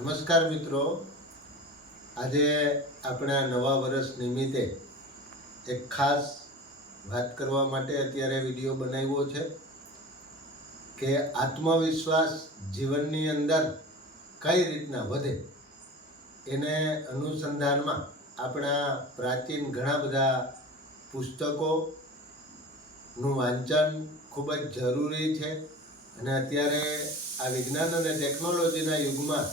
નમસ્કાર મિત્રો. આજે આપણે આ નવા વર્ષ નિમિત્તે એક ખાસ વાત કરવા માટે અત્યારે વીડિયો બનાવ્યો છે કે આત્મવિશ્વાસ જીવનની અંદર કઈ રીતના વધે એને અનુસંધાનમાં આપણા પ્રાચીન ઘણા બધા પુસ્તકોનું વાંચન ખૂબ જ જરૂરી છે. અને અત્યારે આ વિજ્ઞાન અને ટેકનોલોજીના યુગમાં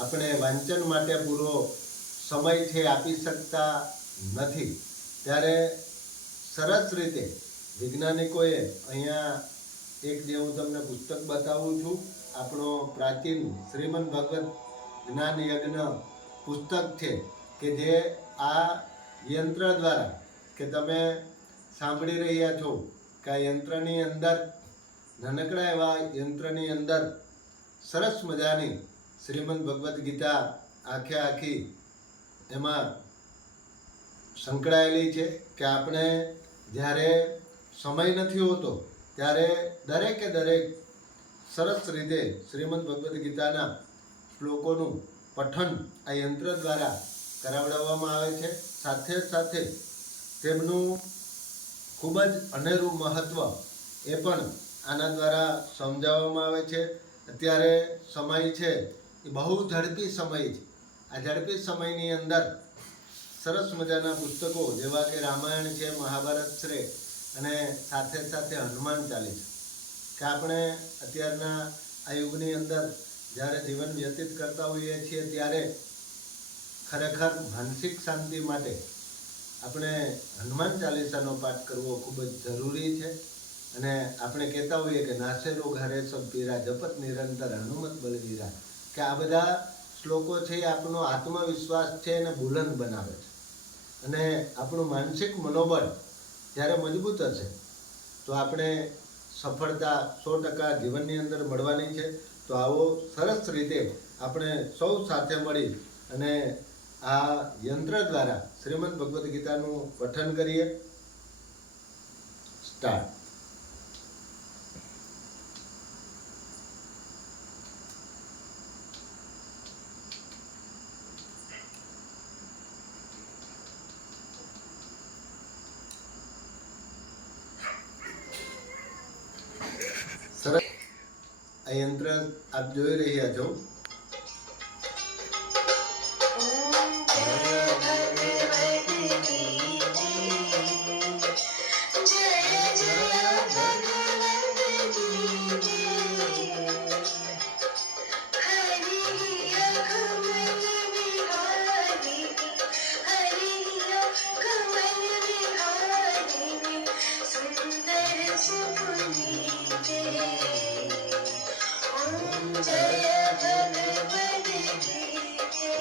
આપણે વાંચન માટે પૂરો સમય છે, આપી શકતા નથી. ત્યારે સરસ રીતે વૈજ્ઞાનિકોએ અહીંયા એક જે હું તમને પુસ્તક બતાવું છું, આપણો પ્રાચીન શ્રીમદ ભગવત જ્ઞાન યજ્ઞ પુસ્તક છે, કે જે આ યંત્ર દ્વારા, કે તમે સાંભળી રહ્યા છો, કે આ યંત્રની અંદર, નાનકડા એવા યંત્રની અંદર સરસ મજાની શ્રીમદ ભગવદ્ ગીતા આખે આખી એમાં સંકળાયેલી છે કે આપણે જ્યારે સમય નથી હોતો, ત્યારે દરેકે દરેક સરસ રીતે શ્રીમદ ભગવદ્ ગીતાના શ્લોકોનું પઠન આ યંત્ર દ્વારા કરાવડાવવામાં આવે છે. સાથે સાથે તેમનું ખૂબ જ અનેરું મહત્ત્વ એ પણ આના દ્વારા સમજાવવામાં આવે છે. અત્યારે સમય છે એ બહુ ઝડપી સમય છે. આ ઝડપી સમયની અંદર સરસ મજાના પુસ્તકો જેવા કે રામાયણ છે, મહાભારત છે અને સાથે સાથે હનુમાન ચાલીસ કે આપણે અત્યારના આ યુગની અંદર જ્યારે જીવન વ્યતીત કરતા હોઈએ છીએ ત્યારે ખરેખર માનસિક શાંતિ માટે આપણે હનુમાન ચાલીસાનો પાઠ કરવો ખૂબ જ જરૂરી છે. અને આપણે કહેતા હોઈએ કે નાસે રોગ હારે સબ પીરા, જપત નિરંતર હનુમત બલવીરા. કે આ બધા શ્લોકો છે એ આપણો આત્મવિશ્વાસ છે એને બુલંદ બનાવે છે. અને આપણું માનસિક મનોબળ જ્યારે મજબૂત હશે, તો આપણે સફળતા સો ટકા જીવનની અંદર મળવાની છે. તો આવો સરસ રીતે આપણે સૌ સાથે મળી અને આ યંત્ર દ્વારા શ્રીમદ ભગવદ્ ગીતાનું પઠન કરીએ. સ્ટાર્ટ સરસ આ યંત્ર આપ જોઈ રહ્યા છો.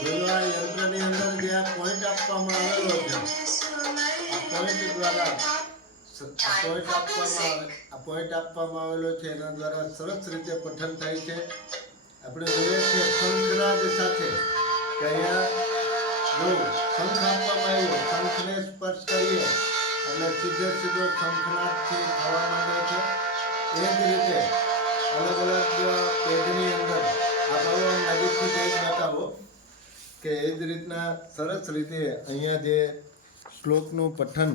યંત્રની અંદર જે આ પોઈન્ટ આપવામાં આવેલો છે આ પોઈન્ટ દ્વારા પોઈન્ટ આપવામાં આવે. આ પોઈન્ટ આપવામાં આવેલો છે એના દ્વારા સરસ રીતે પઠન થાય છે. આપણે જોઈએ છીએ શંખનાદ સાથે કે અહીંયા જો શંખ આપવામાં આવ્યો શંખને સ્પર્શ કરીએ અને સીધે સીધો એ થવા માંડે છે. એ જ રીતે અલગ અલગ કે એ જ રીતના સરસ રીતે અહીંયા જે શ્લોકનું પઠન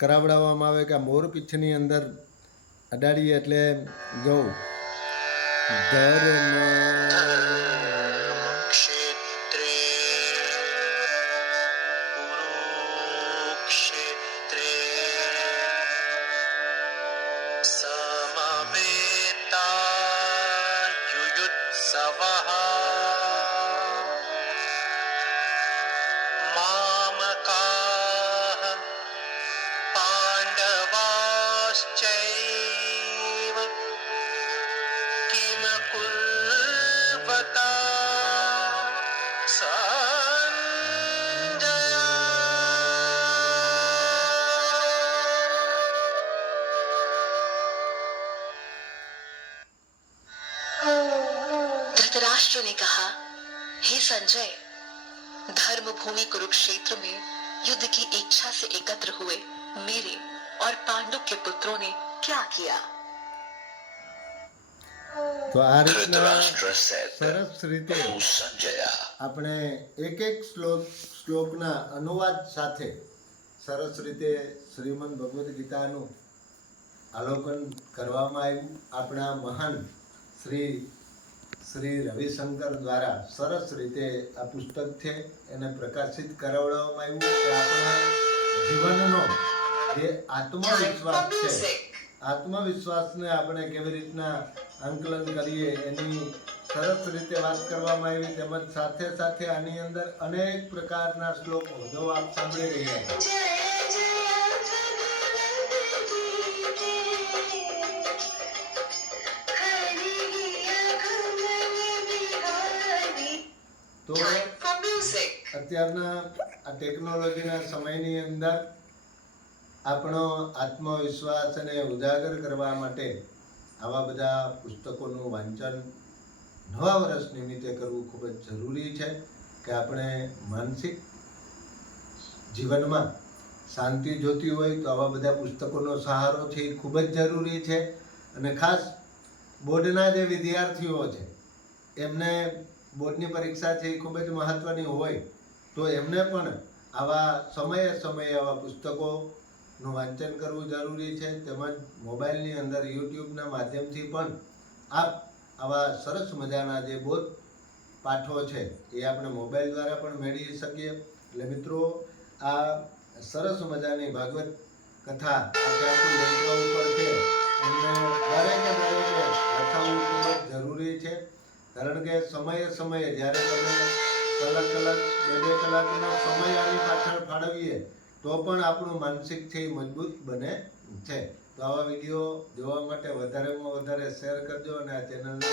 કરાવડાવવામાં આવે કે આ મોર પીછની અંદર અડાડી એટલે ગૌ ધર્મ Salva. धृतराष्ट्र ने कहा हे संजय धर्म भूमि कुरुक्षेत्र में युद्ध की इच्छा से एकत्र हुए मेरे और पांडु के पुत्रों ने क्या किया તો આ રીતના ધૃતરાષ્ટ્ર said, સરસ રીતે "O Sanjaya, આપણે એક એક શ્લોક શ્લોકના અનુવાદ સાથે સરસ રીતે શ્રીમદ ભગવદ્ ગીતાનું આલોકન કરવામાં આવ્યું આપણા મહાન શ્રી શ્રી રવિશંકર દ્વારા સરસ રીતે આ પુસ્તક છે, એને પ્રકાશિત કરાવડાવવામાં આવ્યું કે આપણા જીવનનો જે આત્મવિશ્વાસ છે, આત્મવિશ્વાસને આપણે કેવી રીતના આંકલન કરીએ એની સરસ રીતે વાત કરવામાં આવી. તેમજ સાથે સાથે આની અંદર અનેક પ્રકારના શ્લોકો, જો આપ સાંભળી રહ્યા છો. અત્યારના આ ટેકનોલોજીના સમયની અંદર આપણો આત્મવિશ્વાસને ઉજાગર કરવા માટે આવા બધા પુસ્તકોનું વાંચન નવા વર્ષ નિમિત્તે કરવું ખૂબ જ જરૂરી છે કે આપણે માનસિક જીવનમાં શાંતિ જોતી હોય તો આવા બધા પુસ્તકોનો સહારો છે એ ખૂબ જ જરૂરી છે અને ખાસ બોર્ડના જે વિદ્યાર્થીઓ છે એમને બોર્ડની પરીક્ષા છે એ ખૂબ જ મહત્ત્વની હોય તો એમને પણ આવા સમયે સમયે આવા પુસ્તકોનું વાંચન કરવું જરૂરી છે. તેમજ મોબાઈલની અંદર યુટ્યુબના માધ્યમથી પણ આપ આવા સરસ મજાના જે બોધ પાઠો છે એ આપણે મોબાઈલ દ્વારા પણ મેળવી શકીએ. એટલે મિત્રો, આ સરસ મજાની ભાગવત કથા ઉપર છે. એમને દરેકે દરેકે લખાવવું ખૂબ જ જરૂરી છે. કારણ કે સમયે સમયે જ્યારે તમે કલાક કલાક, બે બે કલાકનો સમય આની પાછળ ફાળવીએ, તો પણ આપણું માનસિક છે મજબૂત બને છે. તો આવા વીડિયો જોવા માટે વધારેમાં વધારે શેર કરજો અને આ ચેનલને